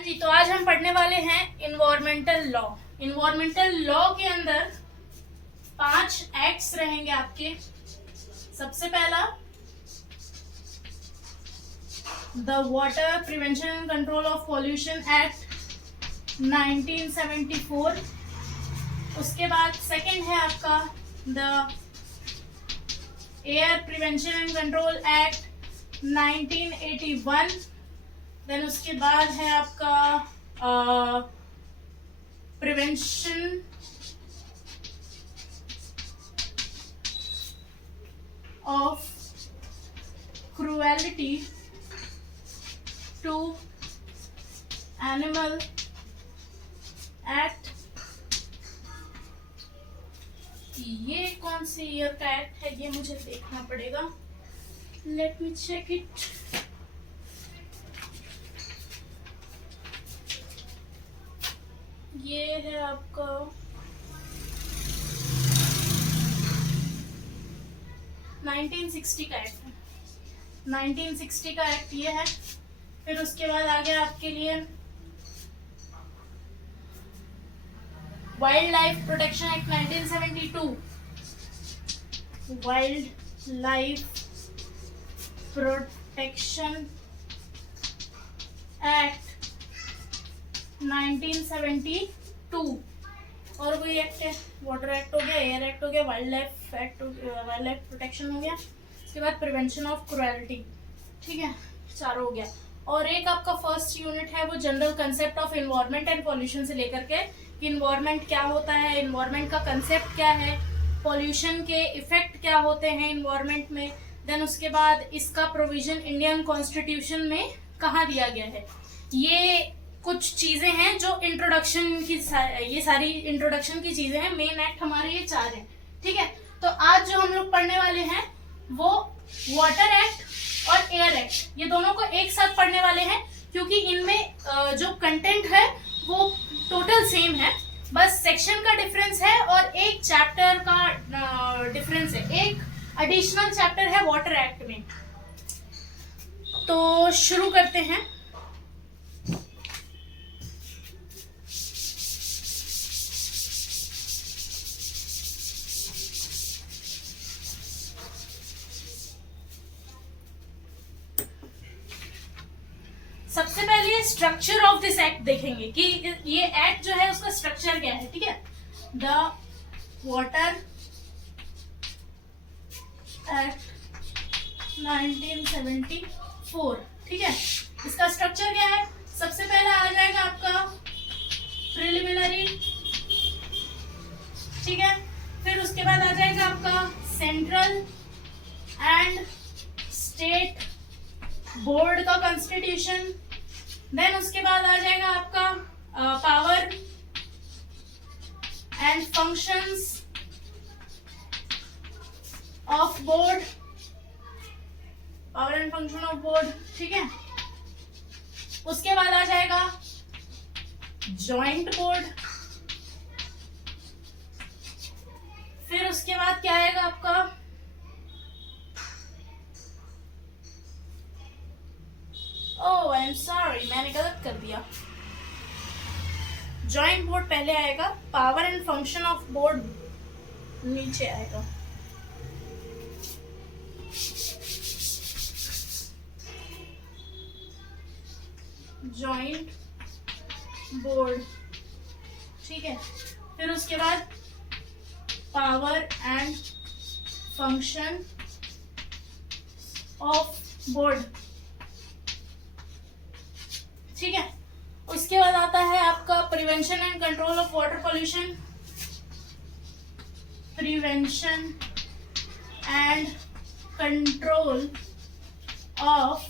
हाँ जी, तो आज हम पढ़ने वाले हैं इन्वायरमेंटल लॉ। इन्वायरमेंटल लॉ के अंदर 5 एक्ट्स रहेंगे आपके। सबसे पहला the water prevention and control of pollution act 1974। उसके बाद सेकंड है आपका the air prevention and control act 1981। Then उसके बाद है आपका prevention of cruelty to animal act. ये कौन से ईयर का एक्ट है, ये मुझे देखना पड़ेगा। Let me check it. ये है आपका 1960 का एक्ट है। 1960 का एक्ट ये है। फिर उसके बाद आ गया आपके लिए wild life protection act 1972। Wild life protection act 1972। और कोई एक्ट है, वाटर एक्ट हो गया, एयर एक्ट हो गया, wild life act, wild life protection हो गया। उसके बाद प्रिवेंशन ऑफ क्रूएलिटी, ठीक है, चारों हो गया। और एक आपका फर्स्ट यूनिट है वो general concept of environment and pollution से लेकर के कि इन्वायरमेंट क्या होता है, इन्वायरमेंट का कंसेप्ट क्या है, पॉल्यूशन के इफेक्ट क्या होते हैं इन्वायरमेंट में। देन उसके बाद इसका प्रोविजन इंडियन कॉन्स्टिट्यूशन में कहाँ दिया गया है। ये कुछ चीजें हैं जो इंट्रोडक्शन की, ये सारी इंट्रोडक्शन की चीजें हैं। मेन एक्ट हमारे ये 4 हैं, ठीक है। तो आज जो हम लोग पढ़ने वाले हैं वो वाटर एक्ट और एयर एक्ट, ये दोनों को एक साथ पढ़ने वाले हैं क्योंकि इनमें जो कंटेंट है वो टोटल सेम है, बस सेक्शन का डिफरेंस है और एक चैप्टर का डिफरेंस है। एक एडिशनल चैप्टर है वाटर एक्ट में। तो शुरू करते हैं। सबसे पहले स्ट्रक्चर ऑफ दिस एक्ट देखेंगे कि ये एक्ट जो है उसका स्ट्रक्चर क्या है, ठीक है। द वाटर एक्ट 1974, ठीक है। इसका स्ट्रक्चर क्या है, सबसे पहले आ जाएगा आपका प्रिलिमिनरी, ठीक है। फिर उसके बाद आ जाएगा आपका सेंट्रल एंड स्टेट बोर्ड का कॉन्स्टिट्यूशन। देन उसके बाद आ जाएगा आपका power and functions of board, power and function of board, ठीक है। उसके बाद आ जाएगा जॉइंट बोर्ड। फिर उसके बाद क्या आएगा आपका ओह आई एम सॉरी, मैंने गलत कर दिया। जॉइंट बोर्ड पहले आएगा, power and function of board नीचे आएगा। जॉइंट बोर्ड, ठीक है। फिर उसके बाद power and function of board, ठीक है। उसके बाद आता है आपका prevention and control of water pollution. Prevention and control of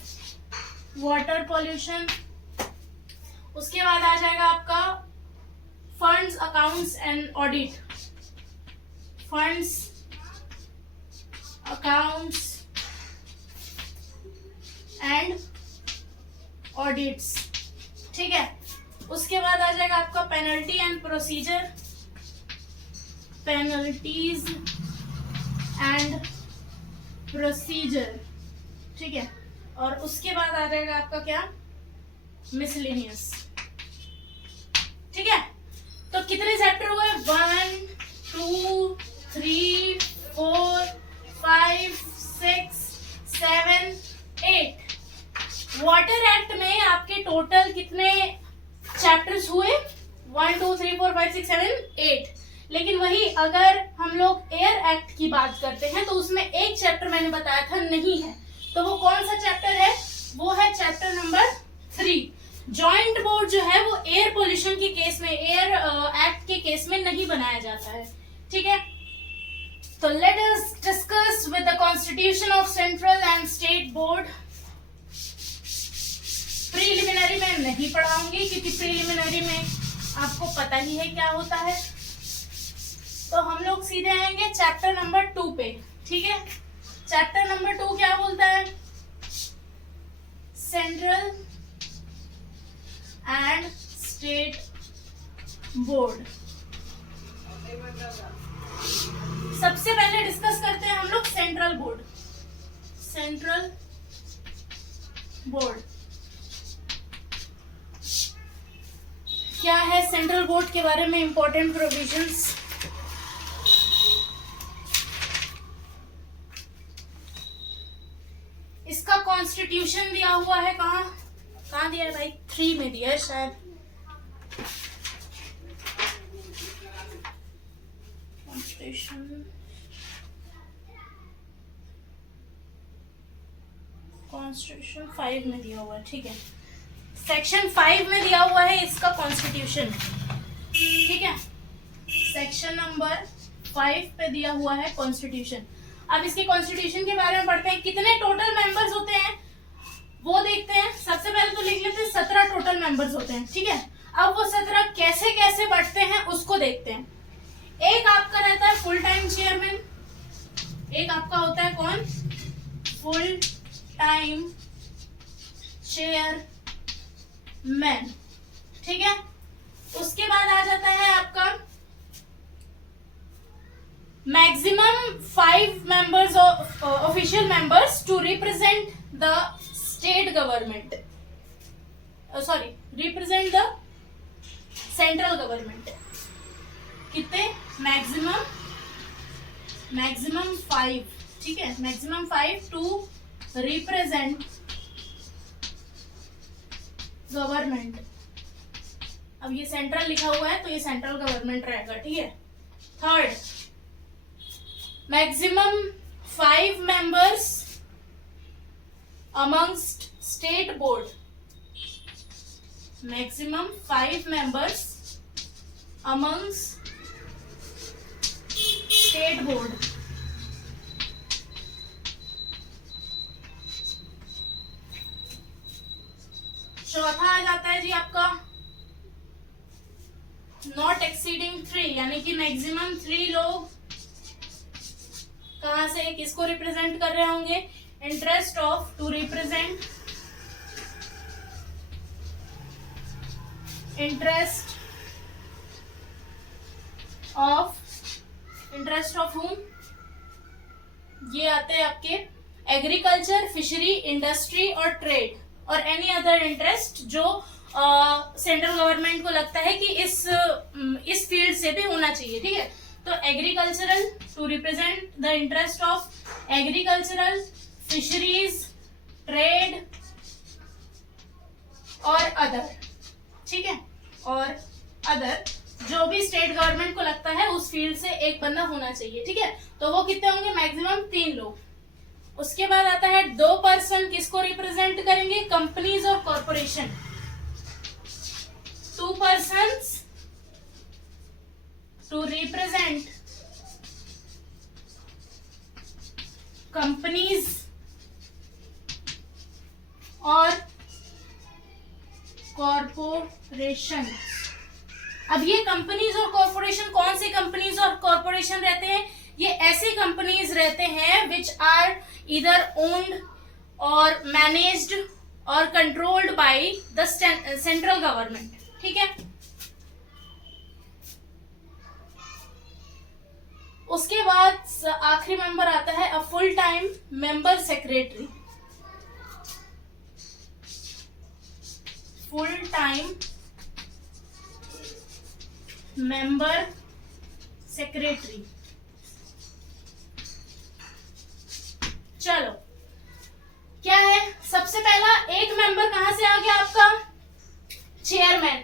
water pollution. उसके बाद आ जाएगा आपका funds, accounts and audit. Funds, accounts and audits, ठीक है। उसके बाद आ जाएगा आपका penalty and procedure, penalties and procedure, ठीक है। और उसके बाद आ जाएगा आपका क्या, मिसलेनियस। टोटल कितने चैप्टर्स हुए? 1 2 3 4 5 6 7 8। लेकिन वही अगर हम लोग एयर एक्ट की बात करते हैं तो उसमें एक चैप्टर मैंने बताया था नहीं है, तो वो कौन सा चैप्टर है? वो है चैप्टर नंबर 3। जॉइंट बोर्ड जो है वो एयर पोल्यूशन के केस में, एयर एक्ट के केस में नहीं बनाया जाता है, ठीक है। तो let us discuss with the constitution of central and state board. Preliminary में नहीं पढ़ाऊंगी क्योंकि प्रीलिमिनरी में आपको पता ही है क्या होता है। तो हम लोग सीधे आएंगे चैप्टर नंबर 2 पे, ठीक है। चैप्टर नंबर 2 क्या बोलता है? Central and state board. सबसे पहले डिस्कस करते हैं हम लोग सेंट्रल बोर्ड। सेंट्रल बोर्ड क्या है? सेंट्रल बोर्ड के बारे में इंपॉर्टेंट प्रोविजंस। इसका कॉन्स्टिट्यूशन दिया हुआ है, कहाँ दिया है भाई? 3 में दिया है शायद। कॉन्स्टिट्यूशन 5 में दिया हुआ है, ठीक है। सेक्शन 5 में दिया हुआ है इसका कॉन्स्टिट्यूशन, ठीक है। सेक्शन नंबर 5 पे दिया हुआ है कॉन्स्टिट्यूशन। अब इसके कॉन्स्टिट्यूशन के बारे में पढ़ते हैं। कितने टोटल मेंबर्स होते हैं वो देखते हैं। सबसे पहले तो लिख लेते हैं 17 टोटल मेंबर्स होते हैं, ठीक है। अब वो 17 कैसे कैसे बढ़ते हैं उसको देखते हैं। एक आपका रहता है फुल टाइम चेयरमैन, एक आपका होता है कौन? फुल टाइम चेयरमैन, ठीक है। उसके बाद आ जाता है आपका maximum 5 members of official members to represent the state government, represent the central government। कितने? मैक्सिमम 5, ठीक है। Maximum 5 to represent government. अब ये सेंट्रल लिखा हुआ है तो ये सेंट्रल गवर्नमेंट रहेगा, ठीक है। Third, maximum 5 members amongst state board। maximum 5 members amongst state board। चौथा आ जाता है जी आपका नॉट एक्सीडिंग 3, यानी कि मैक्सिमम 3 लोग कहां से किसको रिप्रेजेंट कर रहे होंगे? Interest of, to represent interest of whom? ये आते हैं आपके एग्रीकल्चर, फिशरी, इंडस्ट्री और ट्रेड और एनी अदर इंटरेस्ट जो सेंट्रल गवर्नमेंट को लगता है कि इस फील्ड से भी होना चाहिए, ठीक है। तो agricultural, to represent the interest of agricultural, fisheries, trade और अदर, ठीक है। और अदर जो भी स्टेट गवर्नमेंट को लगता है उस फील्ड से एक बंदा होना चाहिए, ठीक है। तो वो कितने होंगे? मैक्सिमम 3 लोग। उसके बाद आता है 2 पर्सन किसको रिप्रेजेंट करेंगे? कंपनीज और corporation. 2 persons to represent companies और कॉरपोरेशन। अब ये कंपनीज और कॉरपोरेशन, कौन सी कंपनीज और कॉरपोरेशन रहते हैं? ये ऐसे कंपनीज रहते हैं विच आर ईदर ओन्ड और मैनेज्ड और controlled by the central government, ठीक है। उसके बाद आखिरी मेंबर आता है a full time member secretary. Full time member secretary. चलो क्या है? सबसे पहला एक मेंबर कहां से आ गया आपका?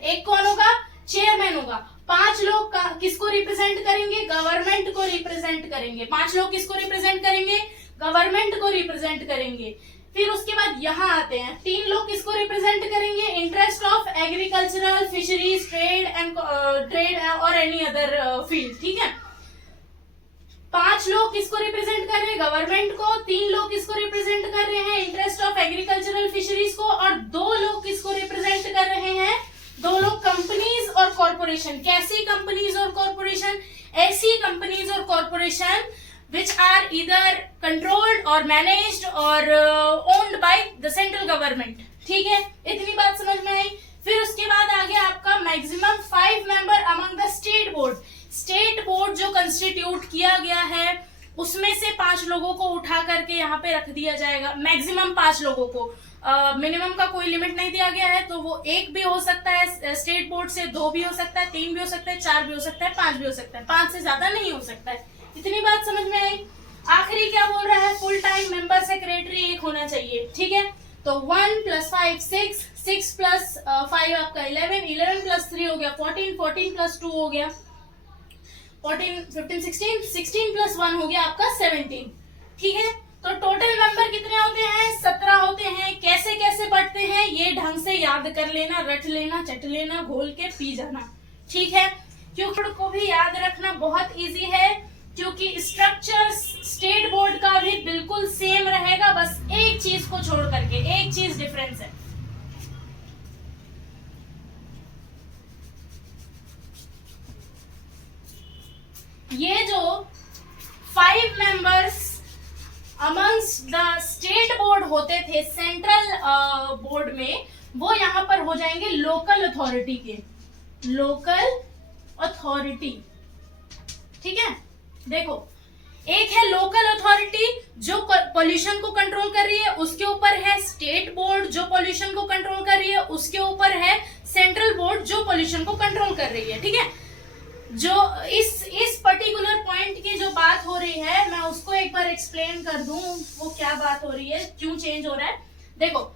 एक कौन होगा, चेयरमैन होगा। 5 लोग किसको रिप्रेजेंट करेंगे, गवर्नमेंट को रिप्रेजेंट करेंगे। 5 लोग किसको रिप्रेजेंट करेंगे, गवर्नमेंट को रिप्रेजेंट करेंगे। फिर उसके बाद यहाँ आते हैं, 3 लोग किसको रिप्रेजेंट करेंगे, interest of agricultural, fisheries, trade और एनी अदर फील्ड, ठीक है। 5 लोग किसको रिप्रेजेंट कर रहे हैं, गवर्नमेंट को। 3 लोग किसको रिप्रेजेंट कर रहे हैं, इंटरेस्ट ऑफ एग्रीकल्चरल, फिशरीज को। और 2 लोग किसको रिप्रेजेंट कर रहे हैं, 2 लोग कंपनीज और कॉर्पोरेशन। कैसी कंपनीज और कॉर्पोरेशन, ऐसी कंपनीज और corporation which are either controlled or managed or owned by the central government, ठीक है। इतनी बात समझ में आई। फिर उसके बाद आगे आपका maximum 5 member among the state board. State board जो कंस्टिट्यूट किया गया है उसमें से 5 लोगों को उठा करके यहाँ पे रख दिया जाएगा, मैक्सिमम 5 लोगों को। मिनिमम का कोई लिमिट नहीं दिया गया है, तो वो 1 भी हो सकता है स्टेट बोर्ड से, 2 भी हो सकता है, 3 भी हो सकता है, 4 भी हो सकता है, 5 भी हो सकता है, 5 से ज्यादा नहीं हो सकता है। इतनी बात समझ में आई। आखिरी क्या बोल रहा है, फुल टाइम मेंबर सेक्रेटरी 1 होना चाहिए, ठीक है। तो 1 + 5 6, 6 + 5 आपका 11, 11 + 3 हो गया 14, 14 + 2 हो गया 14, 15, 16, 16 + 1 हो गया आपका 17, ठीक है। तो टोटल मेंबर कितने होते हैं, 17 होते हैं। कैसे कैसे बढ़ते हैं ये ढंग से याद कर लेना, रट लेना, चट लेना, घोल के पी जाना, ठीक है। क्योंकि को भी याद रखना बहुत इजी है, क्योंकि स्ट्रक्चर स्टेट बोर्ड का भी बिल्कुल सेम रहेगा, बस एक चीज को छोड़ करके, एक चीज डिफरेंस है। ये जो 5 members amongst the state board होते थे सेंट्रल बोर्ड में, वो यहां पर हो जाएंगे लोकल अथॉरिटी के, लोकल अथॉरिटी, ठीक है। देखो, एक है लोकल अथॉरिटी जो पोल्यूशन को कंट्रोल कर रही है, उसके ऊपर है स्टेट बोर्ड जो पोल्यूशन को कंट्रोल कर रही है, उसके ऊपर है सेंट्रल बोर्ड जो पोल्यूशन को कंट्रोल कर रही है, ठीक है। जो इस पर्टिकुलर पॉइंट की जो बात हो रही है, मैं उसको एक बार एक्सप्लेन कर दूं, वो क्या बात हो रही है, क्यों चेंज हो रहा है। देखो,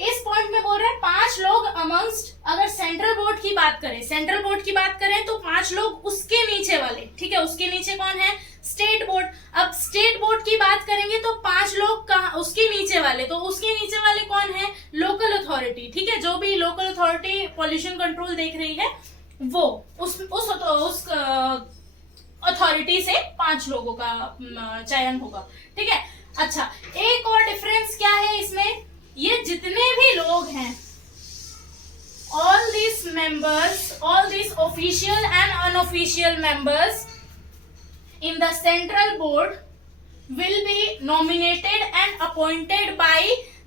इस पॉइंट में बोल रहे हैं 5 लोग अमंगस्ट, अगर सेंट्रल बोर्ड की बात करें, सेंट्रल बोर्ड की बात करें तो 5 लोग उसके नीचे वाले, ठीक है। उसके नीचे कौन है, स्टेट बोर्ड। अब स्टेट बोर्ड की बात करेंगे तो 5 लोग कहाँ, उसके नीचे वाले, तो उसके नीचे वाले कौन है, लोकल अथॉरिटी, ठीक है। जो भी लोकल अथॉरिटी पॉल्यूशन कंट्रोल देख रही है, वो उस अथॉरिटी से 5 लोगों का चयन होगा, ठीक है। अच्छा, एक और डिफरेंस क्या है इसमें, ये जितने भी लोग हैं, all these official and unofficial members in the central board will be nominated and appointed by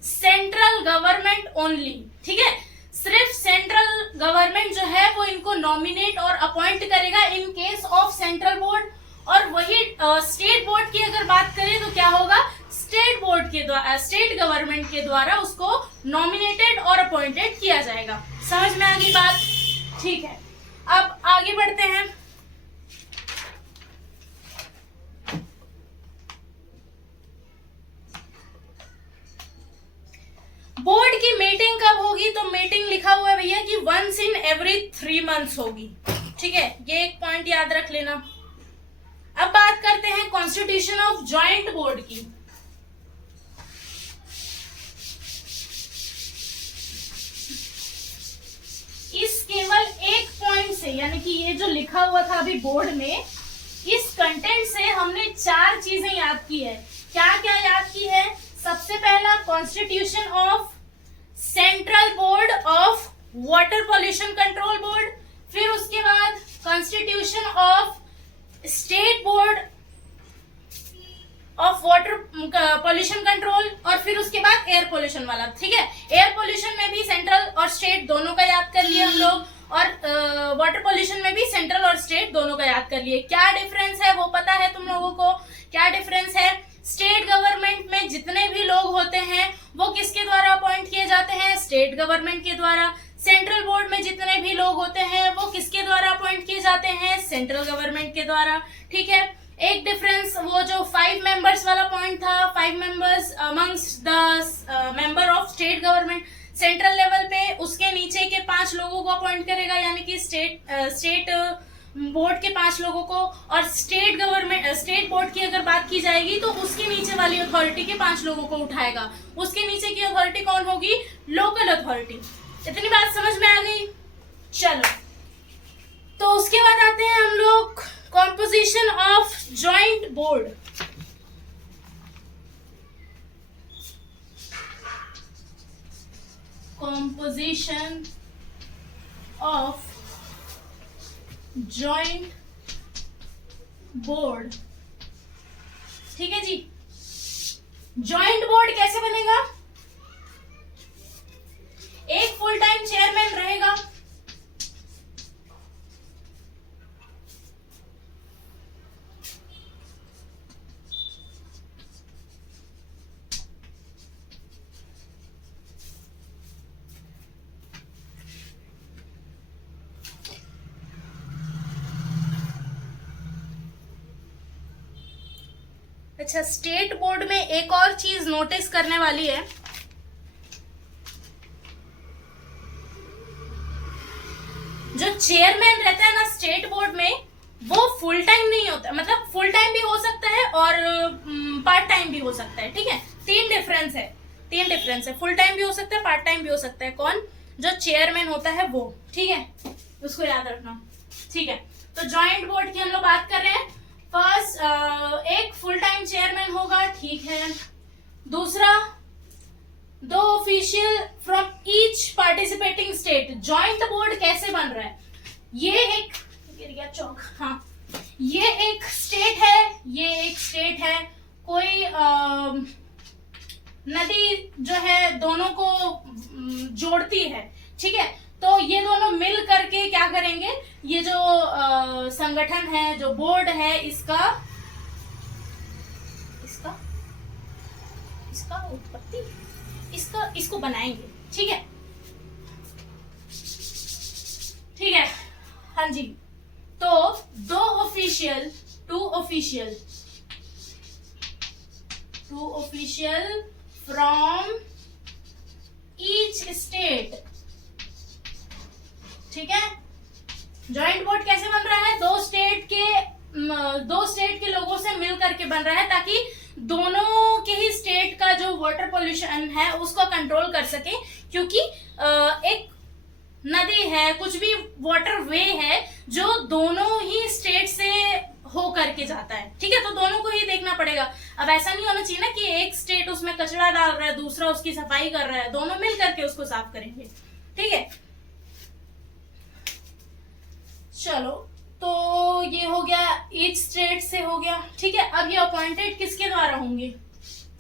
central government only, ठीक है। सिर्फ सेंट्रल गवर्नमेंट जो है वो इनको नॉमिनेट और अपॉइंट करेगा in case of central board. और वही स्टेट बोर्ड की अगर बात करें तो क्या होगा, स्टेट बोर्ड के द्वारा, स्टेट गवर्नमेंट के द्वारा उसको नॉमिनेटेड और अपॉइंटेड किया जाएगा। समझ में आ गई बात, ठीक है। अब आगे बढ़ते हैं। बोर्ड की मीटिंग कब होगी, तो मीटिंग लिखा हुआ है भैया कि 1 in every 3 months होगी, ठीक है। ये एक पॉइंट याद रख लेना। अब बात करते हैं कॉन्स्टिट्यूशन ऑफ जॉइंट बोर्ड की। इस केवल एक पॉइंट से, यानी कि ये जो लिखा हुआ था अभी बोर्ड में, इस कंटेंट से हमने 4 चीजें याद की है। क्या क्या याद की है, सबसे पहला constitution of central board of water pollution control board, फिर उसके बाद constitution of state board of water pollution control, और फिर उसके बाद एयर पोल्यूशन वाला, ठीक है। एयर पोल्यूशन में भी सेंट्रल और स्टेट दोनों का याद कर लिया हम लोग, और वाटर पोल्यूशन में भी सेंट्रल और स्टेट दोनों का याद कर लिए। क्या डिफरेंस है वो पता है तुम लोगों को, क्या डिफरेंस है। स्टेट गवर्नमेंट में जितने भी लोग होते हैं वो किसके द्वारा अपॉइंट किए जाते हैं, स्टेट गवर्नमेंट के द्वारा। सेंट्रल बोर्ड में जितने भी लोग होते हैं वो किसके द्वारा अपॉइंट किए जाते हैं, सेंट्रल गवर्नमेंट के द्वारा, ठीक है। एक डिफरेंस, वो जो 5 मेंबर्स वाला पॉइंट था, 5 members amongst the member of state government, central level पे उसके नीचे के 5 लोगों को अपॉइंट करेगा, यानी कि स्टेट बोर्ड के 5 लोगों को, और स्टेट बोर्ड की अगर बात की जाएगी तो उसके नीचे वाली अथॉरिटी के 5 लोगों को उठाएगा। उसके नीचे की अथॉरिटी कौन होगी? Local authority. इतनी बात समझ में आ गई? चलो, तो उसके बाद आते हैं हम लोग composition of joint board. Composition of joint board, ठीक है जी। जॉइंट बोर्ड कैसे बनेगा? एक फुल टाइम चेयरमैन रहेगा, अच्छा, स्टेट बोर्ड में एक और चीज नोटिस करने वाली है, जो चेयरमैन रहता है ना स्टेट बोर्ड में, वो फुल टाइम नहीं होता, मतलब फुल टाइम भी हो सकता है और पार्ट टाइम भी हो सकता है, ठीक है। तीन डिफरेंस है, फुल टाइम भी हो सकता है, पार्ट टाइम भी हो सकता है। कौन? जो चेयरमैन होता है वो, ठीक है, उसको याद रखना, ठीक है। तो जॉइंट बोर्ड की हम लोग बात कर रहे हैं। फर्स्ट, एक फुल टाइम चेयरमैन होगा, ठीक है। दूसरा, 2 official from each participating state. Joint board कैसे बन रहा है? ये एक चौक, हाँ, ये एक स्टेट है, कोई नदी जो है दोनों को जोड़ती है, ठीक है। तो ये दोनों मिल करके क्या करेंगे? ये जो संगठन है, जो बोर्ड है, इसका उत्पत्ति, इसको बनाएंगे, ठीक है, ठीक है, हाँ जी। तो 2 ऑफिशियल फ्रॉम ईच स्टेट, ठीक है। जॉइंट बोर्ड कैसे बन रहा है? 2 स्टेट के लोगों से मिल करके बन रहा है, ताकि दोनों के ही स्टेट का जो वाटर पोल्यूशन है उसको कंट्रोल कर सके, क्योंकि एक नदी है, कुछ भी वाटर वे है जो दोनों ही स्टेट से हो करके जाता है, ठीक है। तो दोनों को ही देखना पड़ेगा। अब ऐसा नहीं होना चाहिए ना कि एक स्टेट उसमें कचरा डाल रहा है, दूसरा उसकी सफाई कर रहा है, दोनों मिल करके उसको साफ करेंगे, ठीक है। चलो, तो ये हो गया, ईच स्टेट से हो गया, ठीक है। अब ये अपॉइंटेड किसके द्वारा होंगे?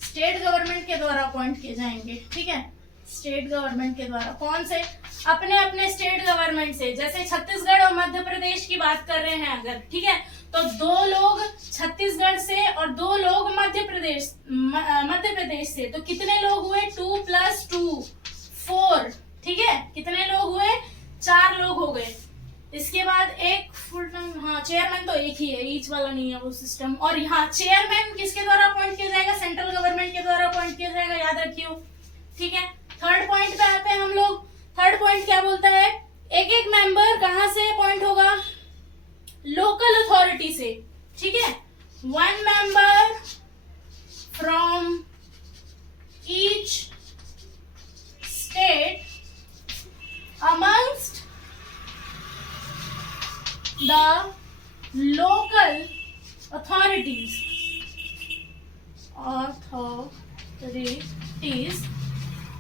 स्टेट गवर्नमेंट के द्वारा अपॉइंट किए जाएंगे, ठीक है। स्टेट गवर्नमेंट के द्वारा। कौन से? अपने स्टेट गवर्नमेंट से। जैसे छत्तीसगढ़ और मध्य प्रदेश की बात कर रहे हैं अगर, ठीक है, तो 2 लोग छत्तीसगढ़ से और 2 लोग मध्य प्रदेश से, तो कितने लोग हुए? 2 + 2 4, ठीक है। कितने लोग हुए? 4 लोग हो गए। इसके बाद एक फुल टाइम, हाँ, चेयरमैन तो एक ही है, ईच वाला नहीं है वो सिस्टम। और यहाँ चेयरमैन किसके द्वारा अपॉइंट किया जाएगा? सेंट्रल गवर्नमेंट के द्वारा अपॉइंट किया जाएगा, याद रखियो, ठीक है। थर्ड पॉइंट पे आते हैं हम लोग। थर्ड पॉइंट क्या बोलता है? एक मेंबर कहां से अपॉइंट होगा? लोकल अथॉरिटी से, ठीक है। 1 member from each state amongst the local authorities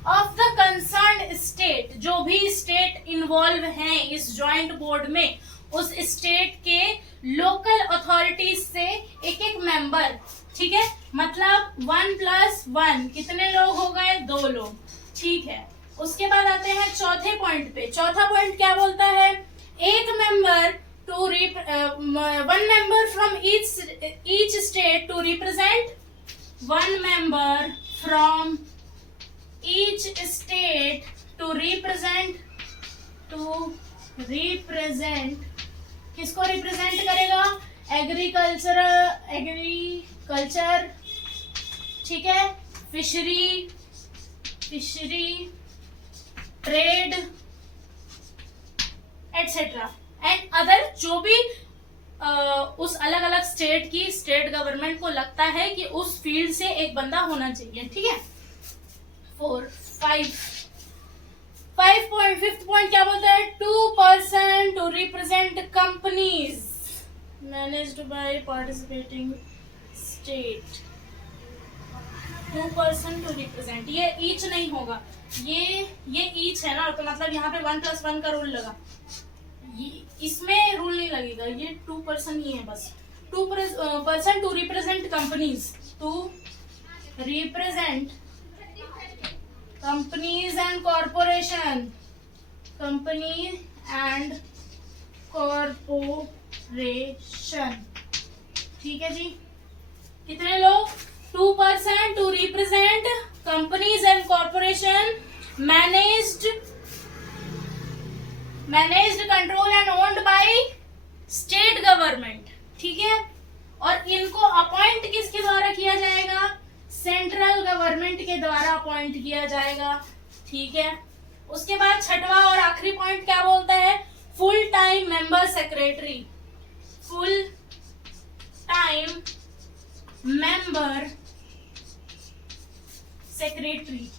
of the concerned state। जो भी स्टेट इन्वॉल्व हैं इस जॉइंट बोर्ड में, उस स्टेट के लोकल अथॉरिटीज से एक मेंबर, ठीक है। मतलब 1 + 1 कितने लोग हो गए? 2 लोग, ठीक है। उसके बाद आते हैं चौथे पॉइंट पे। चौथा पॉइंट क्या बोलता है? एक member one member from each state to represent, 1 member from each state to represent किसको रिप्रेजेंट करेगा? एग्रीकल्चर, ठीक है, fishery trade etcetera and other, जो भी उस अलग अलग स्टेट की स्टेट गवर्नमेंट को लगता है कि उस फील्ड से एक बंदा होना चाहिए, ठीक है। 5th पॉइंट क्या बोलता है? 2% to represent companies managed by participating state. 2% to represent, ये ईच नहीं होगा, ये ईच है ना, तो मतलब यहाँ पे 1+1 का रूल लगा, इसमें रूल नहीं लगेगा, ये 2% ही है बस। 2% to represent companies, to represent companies and corporation, company and corporation, ठीक है जी। कितने लोग? 2% to represent companies and corporation managed control and owned by state government, ठीक है। और इनको अपॉइंट किसके द्वारा किया जाएगा? सेंट्रल गवर्नमेंट के द्वारा अपॉइंट किया जाएगा, ठीक है। उसके बाद छठवां और आखिरी पॉइंट क्या बोलता है? Full time member secretary, full time member secretary,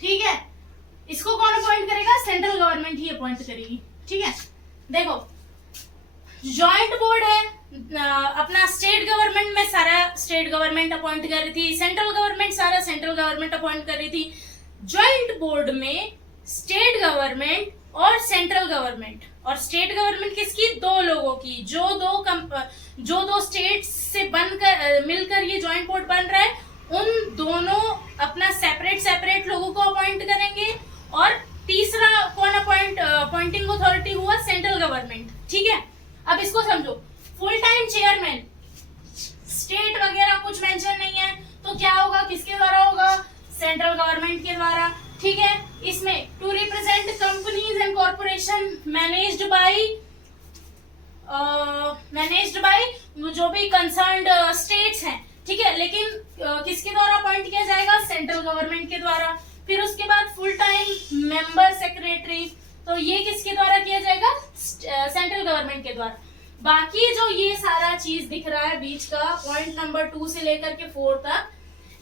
ठीक है। इसको कौन अपॉइंट करेगा? सेंट्रल गवर्नमेंट ही अपॉइंट करेगी, ठीक है। देखो, जॉइंट बोर्ड है, अपना स्टेट गवर्नमेंट में सारा स्टेट गवर्नमेंट अपॉइंट कर रही थी, सेंट्रल गवर्नमेंट सारा सेंट्रल गवर्नमेंट अपॉइंट कर रही थी। जॉइंट बोर्ड में स्टेट गवर्नमेंट और सेंट्रल गवर्नमेंट, और स्टेट गवर्नमेंट किसकी? 2 लोगों की, जो दो स्टेट से बनकर मिलकर ये जॉइंट बोर्ड बन रहा है, उन दोनों अपना सेपरेट लोगों को अपॉइंट करेंगे। और तीसरा कौन अपॉइंटिंग अथॉरिटी हुआ? सेंट्रल गवर्नमेंट, ठीक है। अब इसको समझो, फुल टाइम चेयरमैन, स्टेट वगैरह कुछ मेंशन नहीं है, तो क्या होगा? किसके द्वारा होगा? सेंट्रल गवर्नमेंट के द्वारा, ठीक है। इसमें to represent companies and corporation managed by जो भी कंसर्न्ड स्टेट्स हैं, ठीक है। लेकिन किसके द्वारा अपॉइंट किया जाएगा? सेंट्रल गवर्नमेंट के द्वारा। फिर उसके बाद फुल टाइम मेंबर सेक्रेटरी, तो ये किसके द्वारा किया जाएगा? सेंट्रल गवर्नमेंट के द्वारा। बाकी जो ये सारा चीज दिख रहा है बीच का, पॉइंट नंबर 2 से लेकर के 4 तक,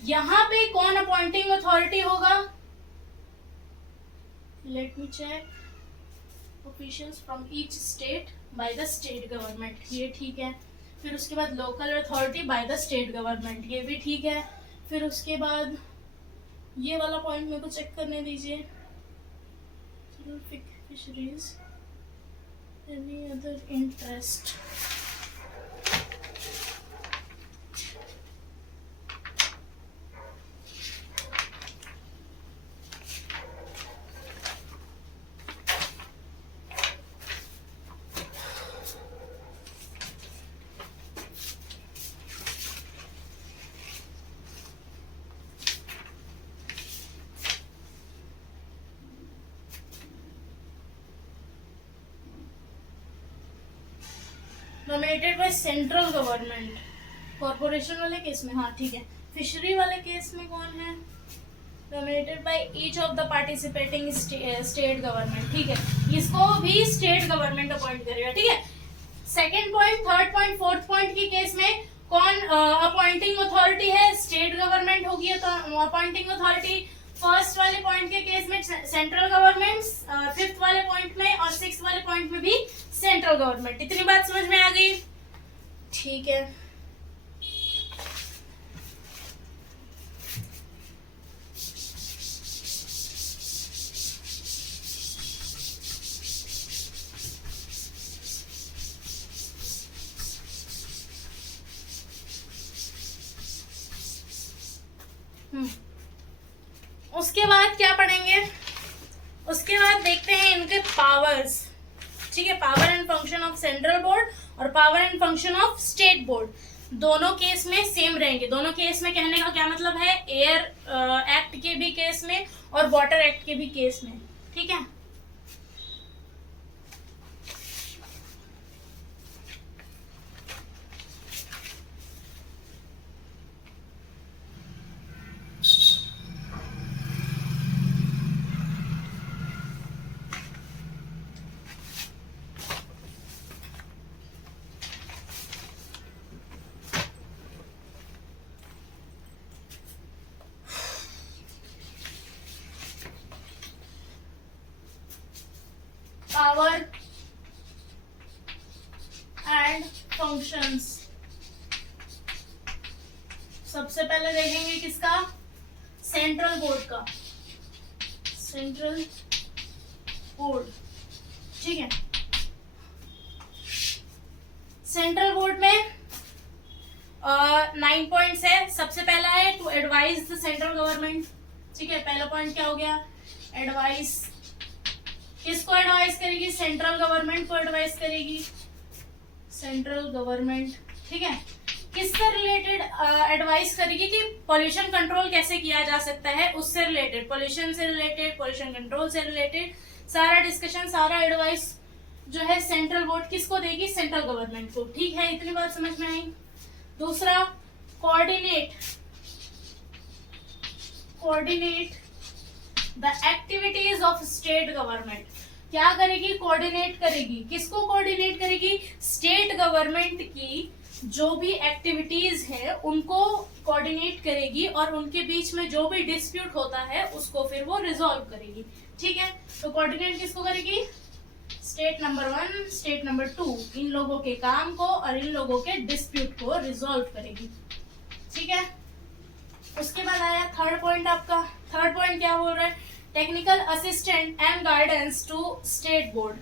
यहाँ पे कौन अपॉइंटिंग अथॉरिटी होगा? Let me check. Officials from each state by the state government, ये ठीक है। फिर उसके बाद local authority by the state government, ये भी ठीक है। फिर उसके बाद ये वाला पॉइंट मेरे को चेक करने दीजिए। Fisheries, any other interest, nominated by central government. Corporation वाले केस में, हाँ ठीक है। फिशरी वाले केस में कौन है? Nominated by each of the participating state government, ठीक है। इसको भी स्टेट गवर्नमेंट अपॉइंट करेगा, ठीक है। Second point, third point, fourth point के केस में कौन अपॉइंटिंग अथॉरिटी है? स्टेट गवर्नमेंट होगी तो अपॉइंटिंग अथॉरिटी। फर्स्ट वाले पॉइंट के केस में सेंट्रल गवर्नमेंट, फिफ्थ वाले पॉइंट में और सिक्स्थ वाले पॉइंट में भी सेंट्रल गवर्नमेंट। इतनी बात समझ में आ गई? ठीक है। उसके बाद क्या पढ़ेंगे? उसके बाद देखते हैं इनके पावर्स, ठीक है। Power and function of central board और power and function of state board दोनों केस में सेम रहेंगे। दोनों केस में कहने का क्या मतलब है? एयर एक्ट के भी केस में और वाटर एक्ट के भी केस में, ठीक है। Power and functions. सबसे पहले देखेंगे किसका, सेंट्रल बोर्ड का, सेंट्रल बोर्ड। ठीक है, सेंट्रल बोर्ड में 9 पॉइंट्स है। सबसे पहला है to advise the central government. ठीक है, पहला पॉइंट क्या हो गया, एडवाइस। किसको एडवाइस करेगी, सेंट्रल गवर्नमेंट को एडवाइस करेगी, सेंट्रल गवर्नमेंट। ठीक है, किससे रिलेटेड एडवाइस करेगी कि पॉल्यूशन कंट्रोल कैसे किया जा सकता है, उससे रिलेटेड, पॉल्यूशन से रिलेटेड, पॉल्यूशन कंट्रोल से रिलेटेड सारा डिस्कशन, सारा एडवाइस जो है सेंट्रल बोर्ड किसको देगी, सेंट्रल गवर्नमेंट को। ठीक है, इतनी बात समझ में आई। दूसरा, coordinate the activities of state government. क्या करेगी, कोऑर्डिनेट करेगी। किसको कोऑर्डिनेट करेगी, स्टेट गवर्नमेंट की जो भी एक्टिविटीज है उनको कोऑर्डिनेट करेगी और उनके बीच में जो भी डिस्प्यूट होता है उसको फिर वो रिजॉल्व करेगी। ठीक है, तो कोऑर्डिनेट किसको करेगी, स्टेट नंबर 1, स्टेट नंबर 2, इन लोगों के काम को और इन लोगों के डिस्प्यूट को रिजॉल्व करेगी। ठीक है, उसके बाद आया थर्ड पॉइंट आपका। थर्ड पॉइंट क्या बोल रहा है, technical assistant and guidance to state board.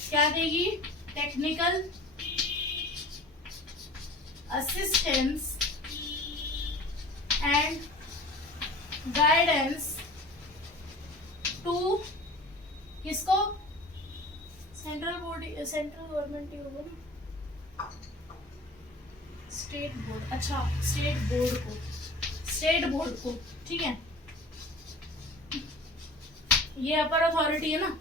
क्या देगी, technical assistance and guidance to किसको, सेंट्रल बोर्ड, सेंट्रल गवर्नमेंट ही होगा ना, स्टेट बोर्ड। अच्छा, स्टेट बोर्ड को, स्टेट बोर्ड को। ठीक है, ये अपर अथॉरिटी है ना,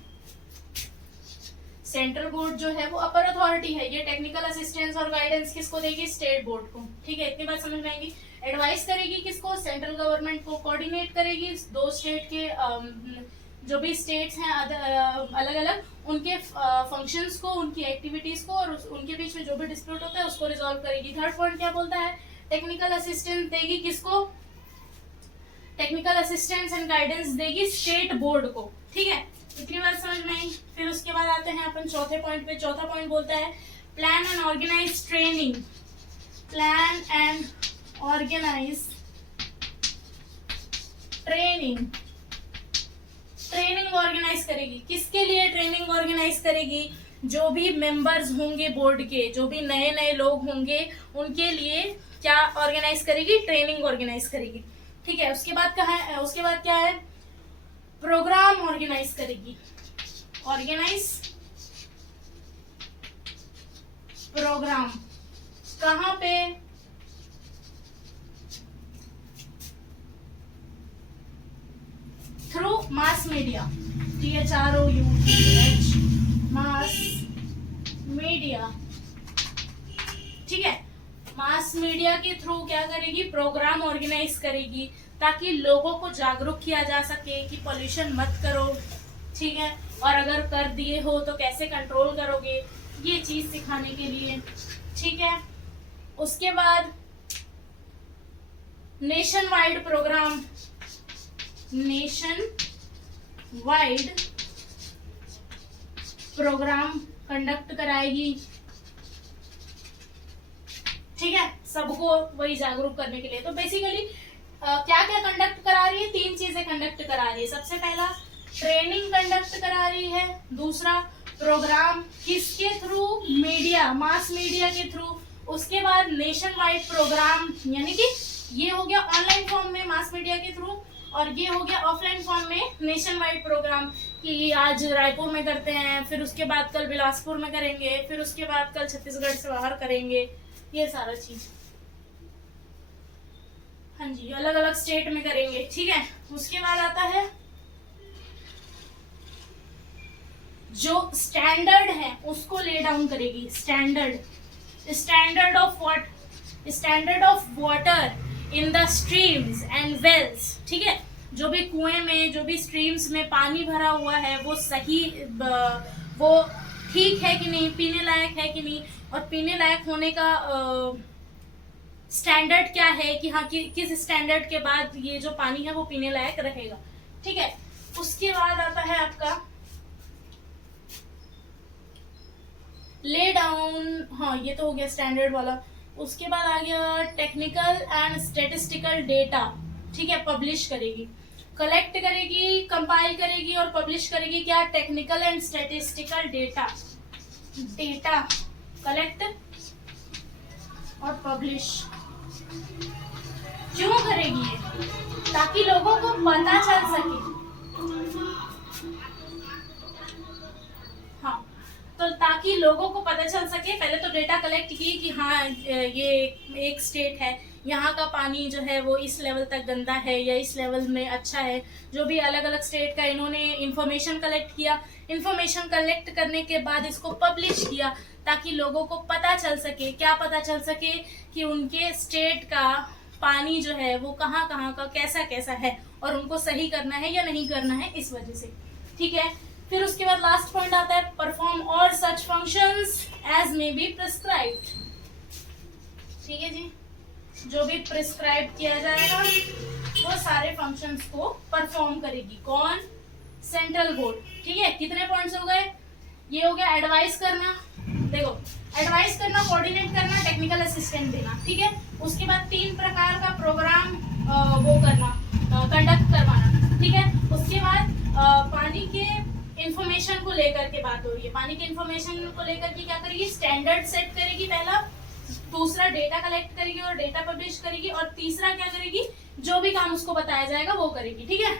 सेंट्रल बोर्ड जो है वो अपर अथॉरिटी है। ये टेक्निकल असिस्टेंस और गाइडेंस किसको देगी, स्टेट बोर्ड को। ठीक है, इतनी बात समझ में आएगी। एडवाइस करेगी किसको, सेंट्रल गवर्नमेंट को। कोऑर्डिनेट करेगी दो स्टेट के जो भी स्टेट्स हैं अलग अलग, उनके फंक्शंस को, उनकी एक्टिविटीज को और उनके बीच में जो भी डिस्प्यूट होता है उसको रिजॉल्व करेगी। थर्ड पॉइंट क्या बोलता है, टेक्निकल असिस्टेंस देगी किसको, टेक्निकल असिस्टेंस एंड गाइडेंस देगी स्टेट बोर्ड को। ठीक है, इतनी बात समझ में आई। फिर उसके बाद आते हैं अपन चौथे पॉइंट पे। चौथा पॉइंट बोलता है plan and organise training. Plan and organise training. Training organise करेगी किसके लिए, ट्रेनिंग ऑर्गेनाइज करेगी जो भी मेंबर्स होंगे बोर्ड के, जो भी नए नए लोग होंगे उनके लिए क्या ऑर्गेनाइज करेगी, ट्रेनिंग ऑर्गेनाइज करेगी। ठीक है, उसके बाद उसके बाद क्या है, प्रोग्राम ऑर्गेनाइज करेगी। ऑर्गेनाइज प्रोग्राम कहाँ पे, through mass media. THROUGH, mass media. ठीक है, मास मीडिया के थ्रू क्या करेगी, प्रोग्राम ऑर्गेनाइज करेगी ताकि लोगों को जागरूक किया जा सके कि पॉल्यूशन मत करो। ठीक है, और अगर कर दिए हो तो कैसे कंट्रोल करोगे, ये चीज सिखाने के लिए। ठीक है, उसके बाद nationwide programme, nationwide programme conduct कराएगी। ठीक है, सबको वही जागरूक करने के लिए। तो बेसिकली क्या क्या कंडक्ट करा रही है, 3 चीजें कंडक्ट करा रही है। सबसे पहला ट्रेनिंग कंडक्ट करा रही है, दूसरा प्रोग्राम किसके थ्रू, मीडिया, मास मीडिया के थ्रू। उसके बाद नेशन वाइड प्रोग्राम, यानी कि ये हो गया ऑनलाइन फॉर्म में मास मीडिया के थ्रू, और ये हो गया ऑफलाइन फॉर्म में नेशन वाइड प्रोग्राम कि आज रायपुर में करते हैं, फिर उसके बाद कल बिलासपुर में करेंगे, फिर उसके बाद कल छत्तीसगढ़ से बाहर करेंगे, ये सारा चीज। हाँ जी, अलग अलग स्टेट में करेंगे। ठीक है, उसके बाद आता है जो स्टैंडर्ड है उसको ले डाउन करेगी। Standard of what, standard of water in the streams and wells. ठीक है, जो भी कुएं में, जो भी स्ट्रीम्स में पानी भरा हुआ है वो सही, वो ठीक है कि नहीं, पीने लायक है कि नहीं, और पीने लायक होने का स्टैंडर्ड क्या है कि हाँ किस स्टैंडर्ड के बाद ये जो पानी है वो पीने लायक रहेगा। ठीक है, उसके बाद आता है आपका डाउन, हाँ ये तो हो गया स्टैंडर्ड वाला। उसके बाद आ गया टेक्निकल एंड स्टेटिस्टिकल डेटा, ठीक है, पब्लिश करेगी, कलेक्ट करेगी, कंपाइल करेगी और पब्लिश करेगी क्या, technical and statistical data, data collect और पब्लिश। क्यों करेगी ये, ताकि लोगों को पता चल सके, हाँ तो ताकि लोगों को पता चल सके, पहले तो डेटा कलेक्ट की कि हाँ ये एक स्टेट है, यहाँ का पानी जो है वो इस लेवल तक गंदा है या इस लेवल में अच्छा है, जो भी अलग अलग स्टेट का इन्होंने इंफॉर्मेशन कलेक्ट किया। इंफॉर्मेशन कलेक्ट करने के बाद इसको पब्लिश किया ताकि लोगों को पता चल सके, क्या पता चल सके कि उनके स्टेट का पानी जो है वो कहाँ कहाँ का कैसा कैसा है और उनको सही करना है या नहीं करना है, इस वजह से, ठीक है। फिर उसके बाद लास्ट पॉइंट आता है परफॉर्म और such functions as may be prescribed, ठीक है जी, जो भी प्रिस्क्राइब किया जाएगा वो सारे फंक्शंस को परफॉर्म करेगी कौन, सेंट्रल बोर्ड, ठीक है। कितने पॉइंट्स हो गए, ये हो गया एडवाइस करना, देखो एडवाइस करना, कोऑर्डिनेट करना, टेक्निकल असिस्टेंट देना, ठीक है। उसके बाद 3 प्रकार का प्रोग्राम वो करना, कंडक्ट करवाना, ठीक है। उसके बाद पानी के इंफॉर्मेशन को लेकर के बात हो रही है, पानी के इंफॉर्मेशन को लेकर के क्या करेगी, स्टैंडर्ड सेट करेगी पहला, दूसरा डेटा कलेक्ट करेगी और डेटा पब्लिश करेगी, और तीसरा क्या करेगी, जो भी काम उसको बताया जाएगा वो करेगी, ठीक है।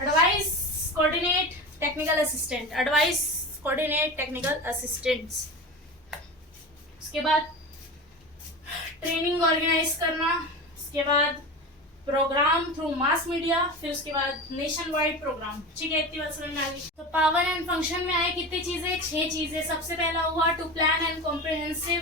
Advice, coordinate, technical assistant, advice, coordinate, technical assistants. उसके बाद ट्रेनिंग ऑर्गेनाइज करना, उसके बाद प्रोग्राम थ्रू मास मीडिया, फिर उसके बाद नेशन वाइड प्रोग्राम, ठीक है। इतनी बात समझ में आ गई। तो पावर एंड फंक्शन में आए कितनी चीजें, 6 चीजें। सबसे पहला हुआ to plan and comprehensive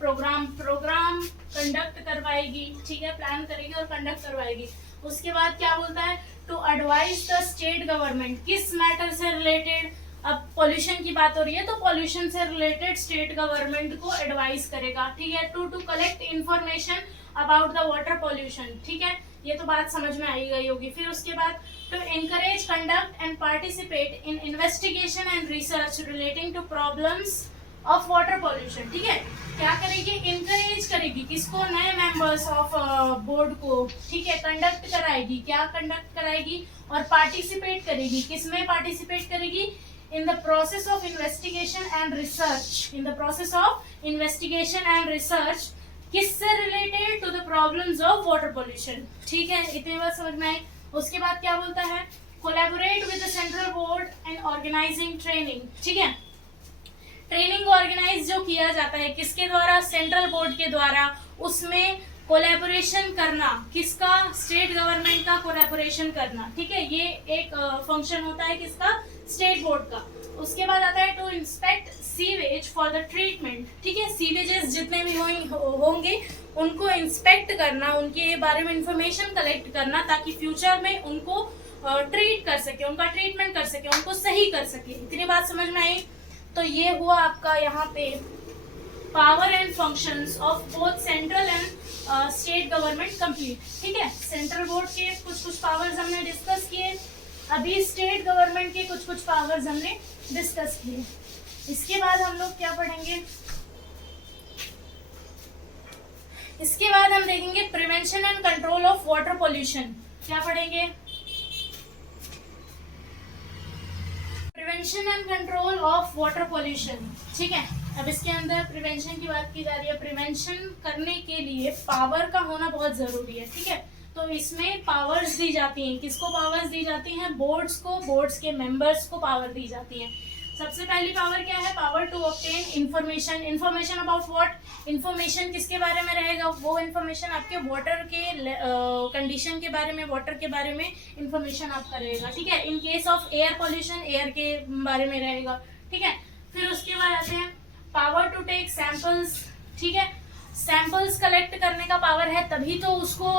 programme, programme conduct करवाएगी, ठीक है, प्लान करेगी और कंडक्ट करवाएगी। उसके बाद क्या बोलता है, to advise the state government, किस मैटर से रिलेटेड, अब पॉल्यूशन की बात हो रही है तो पॉल्यूशन से रिलेटेड स्टेट गवर्नमेंट को एडवाइस करेगा, ठीक है। To collect information about the water pollution, ठीक है, ये तो बात समझ में आई गई होगी। फिर उसके बाद to encourage, conduct and participate in investigation and research relating to problems of water pollution, ठीक है। क्या करेगी, इनकरेज करेगी किसको, नए मेंबर्स ऑफ बोर्ड को, ठीक है, कंडक्ट कराएगी, क्या कंडक्ट कराएगी, और पार्टिसिपेट करेगी, किसमें पार्टिसिपेट करेगी, in the process of investigation and research, in the process of investigation and research, किससे related, to the problems of water pollution, ठीक है। इतनी बात समझ में आई। उसके बाद क्या बोलता है, collaborate with the central board and organising training, ठीक है। ट्रेनिंग ऑर्गेनाइज जो किया जाता है किसके द्वारा, सेंट्रल बोर्ड के द्वारा, उसमें कोलैबोरेशन करना, किसका, स्टेट गवर्नमेंट का कोलैबोरेशन करना, ठीक है। ये एक फंक्शन होता है किसका, स्टेट बोर्ड का। उसके बाद आता है to inspect sewage for the treatment, ठीक है, सीवेजेस जितने भी होंगे उनको इंस्पेक्ट करना, उनके बारे में इंफॉर्मेशन कलेक्ट करना ताकि फ्यूचर में उनको ट्रीट कर सके, उनका ट्रीटमेंट कर सके, उनको सही कर सके। इतनी बात समझ में आई। तो ये हुआ आपका यहाँ पे power and functions of both central and state government complete, ठीक है। सेंट्रल बोर्ड के कुछ पावर्स हमने डिस्कस किए, अभी स्टेट गवर्नमेंट के कुछ पावर्स हमने डिस्कस किए। इसके बाद हम लोग क्या पढ़ेंगे, इसके बाद हम देखेंगे prevention and control of water pollution. क्या पढ़ेंगे, prevention and control of water pollution, ठीक है। अब इसके अंदर प्रिवेंशन की बात की जा रही है। प्रिवेंशन करने के लिए पावर का होना बहुत जरूरी है, ठीक है। तो इसमें पावर्स दी जाती हैं, किसको पावर्स दी जाती हैं, बोर्ड्स को, बोर्ड्स के मेंबर्स को पावर दी जाती है। सबसे पहली पावर क्या है, power to obtain information, information about what, information किसके बारे में रहेगा, वो इंफॉर्मेशन आपके वाटर के कंडीशन के बारे में, वाटर के बारे में इंफॉर्मेशन आपका रहेगा, ठीक है। In case of air pollution, air के बारे में रहेगा, ठीक है। फिर उसके बाद आते हैं पावर टू टेक सैंपल्स, ठीक है। सैंपल्स कलेक्ट करने का पावर है, तभी तो उसको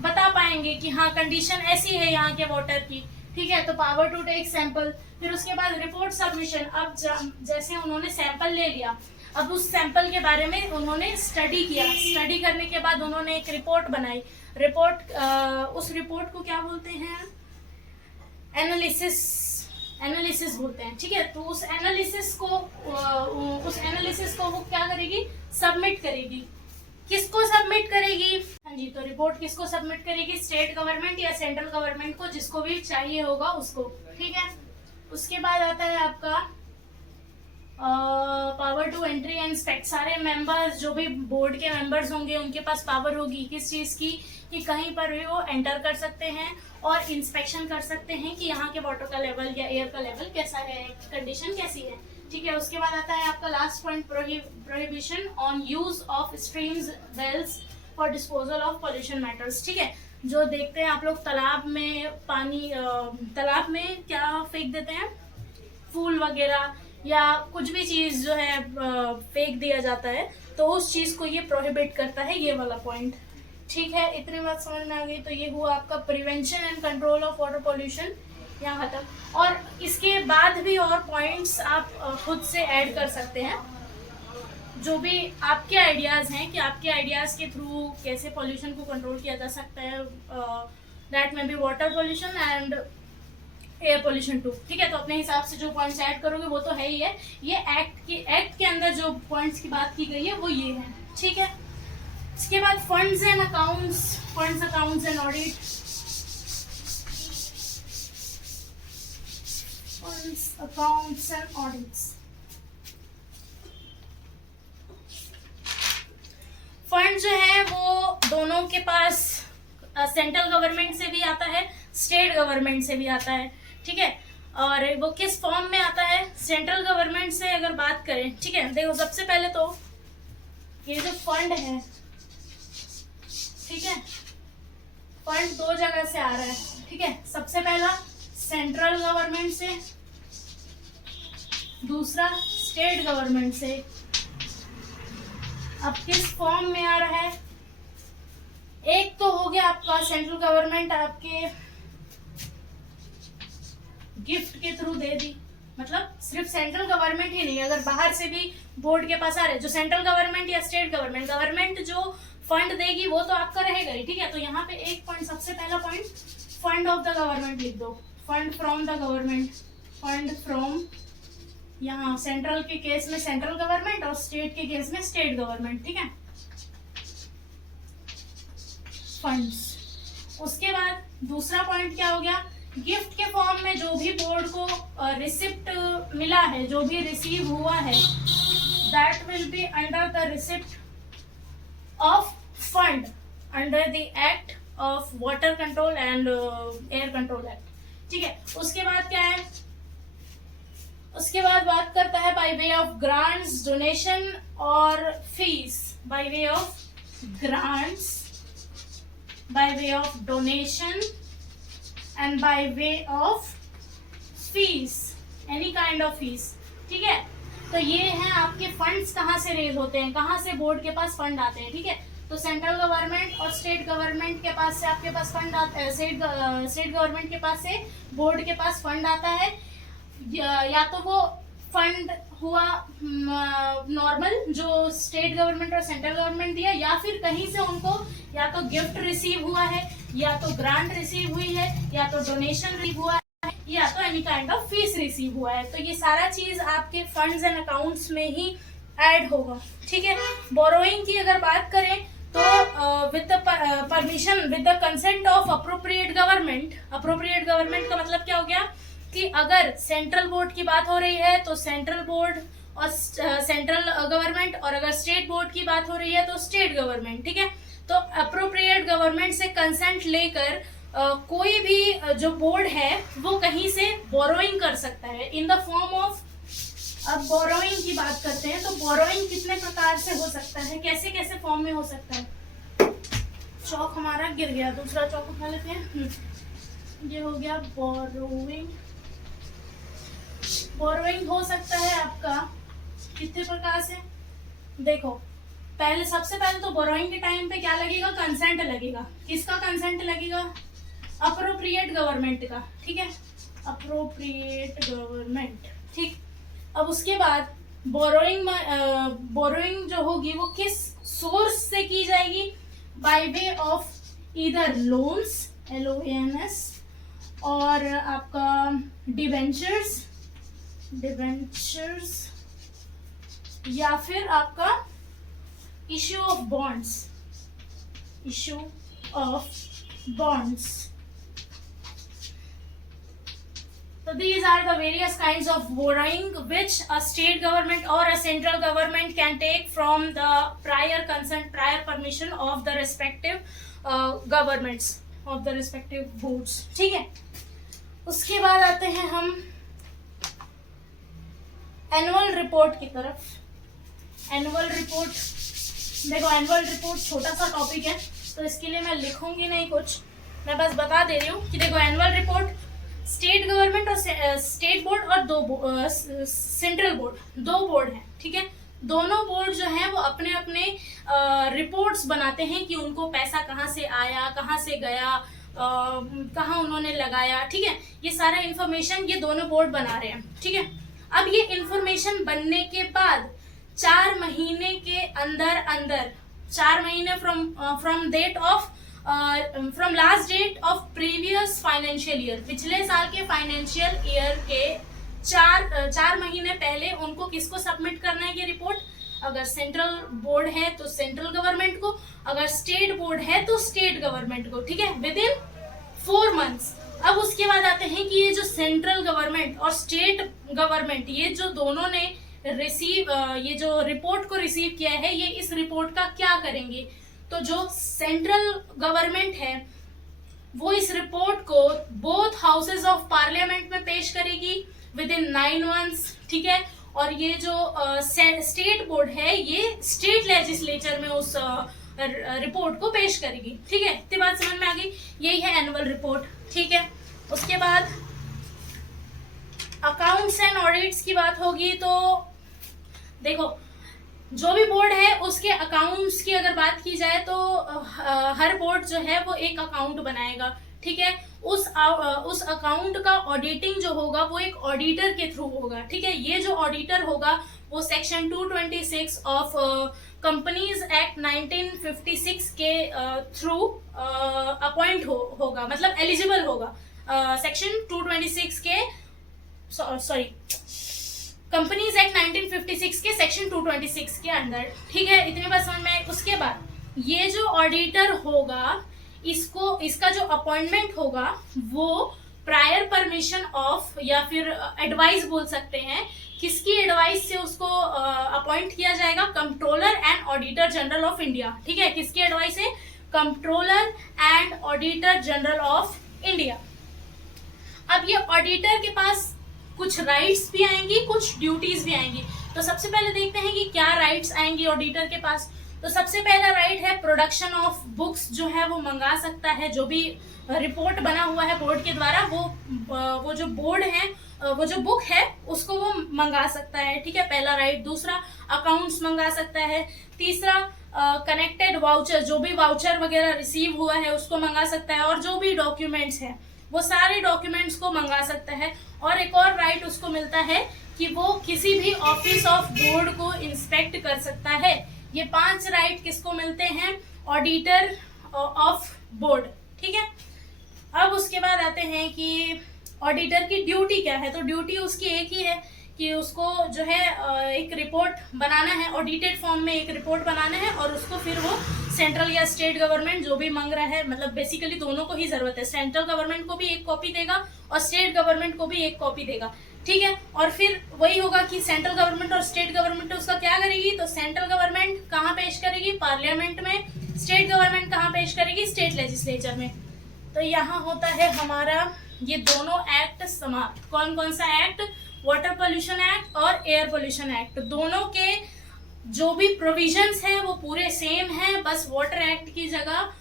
बता पाएंगे कि हाँ कंडीशन ऐसी है यहाँ के वाटर की, ठीक है। तो पावर टू टेक सैंपल। फिर उसके बाद रिपोर्ट सबमिशन, अब जैसे उन्होंने सैंपल ले लिया, अब उस सैंपल के बारे में उन्होंने स्टडी किया, स्टडी करने के बाद उन्होंने एक रिपोर्ट बनाई, रिपोर्ट उस रिपोर्ट को क्या बोलते हैं, एनालिसिस, एनालिसिस बोलते हैं, ठीक है। तो उस एनालिसिस को वो क्या करेगी, सबमिट करेगी। किसको सबमिट करेगी, हाँ जी, तो रिपोर्ट किसको सबमिट करेगी, स्टेट गवर्नमेंट या सेंट्रल गवर्नमेंट को, जिसको भी चाहिए होगा उसको, ठीक है। उसके बाद आता है आपका power to entry and inspect. सारे मेंबर्स, जो भी बोर्ड के मेंबर्स होंगे, उनके पास पावर होगी किस चीज़ की, कि कहीं पर भी वो एंटर कर सकते हैं और इंस्पेक्शन कर सकते हैं कि यहाँ के वाटर का लेवल या एयर का लेवल कैसा है, कंडीशन कैसी है, ठीक है। उसके बाद आता है आपका last point, prohibition on use of streams, wells for disposal of pollution matters, ठीक है। जो देखते हैं आप लोग तालाब में पानी, तालाब में क्या फेंक देते हैं, फूल वगैरह या कुछ भी चीज जो है फेंक दिया जाता है, तो उस चीज को ये प्रोहिबिट करता है, ये वाला पॉइंट, ठीक है। इतनी बात समझ में आ गई। तो ये हुआ आपका prevention and control of water pollution, यहाँ खत्म। और इसके बाद भी और पॉइंट्स आप खुद से ऐड कर सकते हैं, जो भी आपके आइडियाज हैं, कि आपके आइडियाज के थ्रू कैसे पॉल्यूशन को कंट्रोल किया जा सकता है, दैट में be water pollution and air pollution too, ठीक है। तो अपने हिसाब से जो पॉइंट्स ऐड करोगे वो तो है ही है। ये एक्ट के अंदर जो पॉइंट्स की बात की गई है वो ये है, ठीक है। इसके बाद funds and accounts, funds accounts and audit, funds accounts and audits. Fund जो है वो दोनों के पास, सेंट्रल गवर्नमेंट से भी आता है, स्टेट गवर्नमेंट से भी आता है, ठीक है। और वो किस फॉर्म में आता है, सेंट्रल गवर्नमेंट से अगर बात करें, ठीक है। देखो सबसे पहले तो ये जो फंड है, ठीक है, फंड दो जगह से आ रहा है, ठीक है। सबसे पहला सेंट्रल गवर्नमेंट से, दूसरा स्टेट गवर्नमेंट से। अब किस फॉर्म में आ रहा है, एक तो हो गया आपका सेंट्रल गवर्नमेंट आपके गिफ्ट के थ्रू दे दी, मतलब सिर्फ सेंट्रल गवर्नमेंट ही नहीं, अगर बाहर से भी बोर्ड के पास आ रहे, जो सेंट्रल गवर्नमेंट या स्टेट गवर्नमेंट जो फंड देगी वो तो आपका रहेगा ही, ठीक है। तो यहाँ पे एक पॉइंट, सबसे पहला point fund of the government लिख दो, fund from the government, fund from, यहाँ सेंट्रल के केस में सेंट्रल गवर्नमेंट और स्टेट के केस में स्टेट गवर्नमेंट, ठीक है, फंड्स। उसके बाद दूसरा पॉइंट क्या हो गया, गिफ्ट के फॉर्म में जो भी बोर्ड को रिसिप्ट मिला है, जो भी रिसीव हुआ है, that will be under the receipt of fund under the act of water control and air control act, ठीक है। उसके बाद क्या है, उसके बाद बात करता है by way of grants, donation और fees, by way of grants, by way of donation and by way of fees, any kind of fees, ठीक है। तो ये हैं आपके फंड्स कहाँ से रेज होते हैं, कहाँ से बोर्ड के पास फंड आते हैं, ठीक है। तो सेंट्रल गवर्नमेंट और स्टेट गवर्नमेंट के पास से आपके पास फंड आता है, स्टेट गवर्नमेंट के पास से बोर्ड के पास फंड आता है, या तो वो फंड हुआ नॉर्मल जो स्टेट गवर्नमेंट और सेंट्रल गवर्नमेंट दिया, या फिर कहीं से उनको या तो गिफ्ट रिसीव हुआ है, या तो ग्रांट रिसीव हुई है, या तो डोनेशन रिसीव हुआ है, या तो any kind of fees receive हुआ है। तो ये सारा चीज आपके फंड्स एंड अकाउंट्स में ही ऐड होगा, ठीक है। बोरोइंग की अगर बात करें तो with the permission, with the consent of appropriate government, appropriate government का मतलब क्या हो गया कि अगर सेंट्रल बोर्ड की बात हो रही है तो सेंट्रल बोर्ड और सेंट्रल गवर्नमेंट, और अगर स्टेट बोर्ड की बात हो रही है तो स्टेट गवर्नमेंट, ठीक है। तो अप्रोप्रिएट गवर्नमेंट से कंसेंट लेकर कोई भी जो बोर्ड है वो कहीं से बोरोइंग कर सकता है इन द फॉर्म ऑफ। अब बोरोइंग की बात करते हैं, तो बोरोइंग कितने प्रकार से हो सकता है, कैसे कैसे फॉर्म में हो सकता है। चौक हमारा गिर गया, दूसरा चौक उठा लेते हैं। ये हो गया बोरोइंग। बोरोइंग हो सकता है आपका कितने प्रकार से, देखो पहले, सबसे पहले तो बोरोइंग के टाइम पे क्या लगेगा, कंसेंट लगेगा। किसका कंसेंट लगेगा, अप्रोप्रिएट गवर्नमेंट का, ठीक है, अप्रोप्रिएट गवर्नमेंट, ठीक। अब उसके बाद बोरोइंग जो होगी वो किस सोर्स से की जाएगी, bye way of either loans, LOANS, और आपका डिबेंचर्स या फिर आपका issue of bonds. So these are the various kinds of borrowing which a state government or a central government can take from the prior consent, prior permission of the respective governments of the respective boards। ठीक है, उसके बाद आते हैं हम annual report की तरफ। Annual report, देखो एनुअल रिपोर्ट छोटा सा टॉपिक है तो इसके लिए मैं लिखूंगी नहीं कुछ, मैं बस बता दे रही हूँ कि देखो एनुअल रिपोर्ट स्टेट गवर्नमेंट और स्टेट बोर्ड और सेंट्रल बोर्ड, दो बोर्ड हैं। ठीक है, दोनों बोर्ड जो हैं वो अपने अपने रिपोर्ट्स बनाते हैं कि उनको पैसा कहाँ से आया, कहाँ से गया, कहाँ उन्होंने लगाया। ठीक है, ये सारा इंफॉर्मेशन ये दोनों बोर्ड बना रहे हैं। ठीक है, अब ये इंफॉर्मेशन बनने के बाद 4 महीने के अंदर 4 महीने from date of from last date of previous financial year, पिछले साल के फाइनेंशियल ईयर के 4 महीने पहले उनको किसको सबमिट करना है ये रिपोर्ट? अगर सेंट्रल बोर्ड है तो सेंट्रल गवर्नमेंट को, अगर स्टेट बोर्ड है तो स्टेट गवर्नमेंट को। ठीक है, विद इन 4 मंथ्स। अब उसके बाद आते हैं कि ये जो सेंट्रल गवर्नमेंट और स्टेट गवर्नमेंट ये जो दोनों ने ये जो रिपोर्ट को रिसीव किया है, ये इस रिपोर्ट का क्या करेंगे? तो जो सेंट्रल गवर्नमेंट है वो इस रिपोर्ट को बोथ हाउसेज ऑफ पार्लियामेंट में पेश करेगी विद इन 9 मंथ्स। ठीक है, और ये जो स्टेट बोर्ड है ये स्टेट लेजिस्लेचर में उस रिपोर्ट को पेश करेगी। ठीक है, इतनी बात समझ में आ गई? यही है एनुअल रिपोर्ट। ठीक है, उसके बाद अकाउंट्स एंड ऑडिट्स की बात होगी तो देखो जो भी बोर्ड है उसके अकाउंट्स की अगर बात की जाए तो हर बोर्ड जो है वो एक अकाउंट बनाएगा। ठीक है, उस अकाउंट का ऑडिटिंग जो होगा वो एक ऑडिटर के थ्रू होगा। ठीक है, ये जो ऑडिटर होगा वो सेक्शन 226 ऑफ कंपनीज एक्ट 1956 के थ्रू अपॉइंट होगा, मतलब एलिजिबल होगा सेक्शन 226 के, सॉरी कंपनीज एक्ट 1956 के सेक्शन 226 के अंदर। ठीक है, इतनी बात समझ में। उसके बाद ये जो ऑडिटर होगा इसका जो अपॉइंटमेंट होगा वो प्रायर परमिशन ऑफ या फिर एडवाइस बोल सकते हैं, किसकी एडवाइस से उसको अपॉइंट किया जाएगा? Controller and auditor general of India. ठीक है, किसकी एडवाइस है? Controller and auditor general of India. अब ये ऑडिटर के पास कुछ राइट्स भी आएंगी, कुछ ड्यूटीज भी आएंगी। तो सबसे पहले देखते हैं कि क्या राइट्स आएंगी ऑडिटर के पास। तो सबसे पहला राइट है प्रोडक्शन ऑफ बुक्स, जो है वो मंगा सकता है, जो भी रिपोर्ट बना हुआ है बोर्ड के द्वारा वो जो बोर्ड है वो जो बुक है उसको वो मंगा सकता है। ठीक है, पहला राइट। दूसरा अकाउंट्स मंगा सकता है। तीसरा कनेक्टेड वाउचर, जो भी वाउचर वगैरह रिसीव हुआ है उसको मंगा सकता है, और जो भी डॉक्यूमेंट्स है वो सारे डॉक्यूमेंट्स को मंगा सकता है। और एक और राइट उसको मिलता है कि वो किसी भी ऑफिस ऑफ बोर्ड को इंस्पेक्ट कर सकता है। ये 5 राइट किसको मिलते हैं? Auditor of board. ठीक है, अब उसके बाद आते हैं कि ऑडिटर की ड्यूटी क्या है। तो ड्यूटी उसकी एक ही है कि उसको जो है एक रिपोर्ट बनाना है, ऑडिटेड फॉर्म में एक रिपोर्ट बनाना है, और उसको फिर वो सेंट्रल या स्टेट गवर्नमेंट जो भी मांग रहा है, मतलब बेसिकली दोनों को ही जरूरत है, सेंट्रल गवर्नमेंट को भी एक कॉपी देगा और स्टेट गवर्नमेंट को भी एक कॉपी देगा। ठीक है, और फिर वही होगा कि सेंट्रल गवर्नमेंट और स्टेट गवर्नमेंट उसका क्या करेगी? तो सेंट्रल गवर्नमेंट कहाँ पेश करेगी? पार्लियामेंट में। स्टेट गवर्नमेंट कहाँ पेश करेगी? स्टेट लेजिस्लेचर में। तो यहाँ होता है हमारा ये दोनों एक्ट समाप्त। कौन कौन सा एक्ट? वाटर पोल्यूशन एक्ट और एयर पोल्यूशन एक्ट। दोनों के जो भी प्रोविजंस हैं वो पूरे सेम हैं, बस वाटर एक्ट की जगह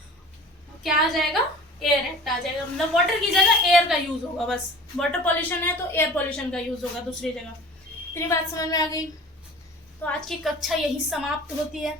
क्या आ जाएगा? एयर एक्ट आ जाएगा। मतलब वाटर की जगह एयर का यूज होगा, बस वाटर पोल्यूशन है तो एयर पोल्यूशन का यूज होगा दूसरी जगह। इतनी बात समझ में आ गई? तो आज की कक्षा यही समाप्त होती है।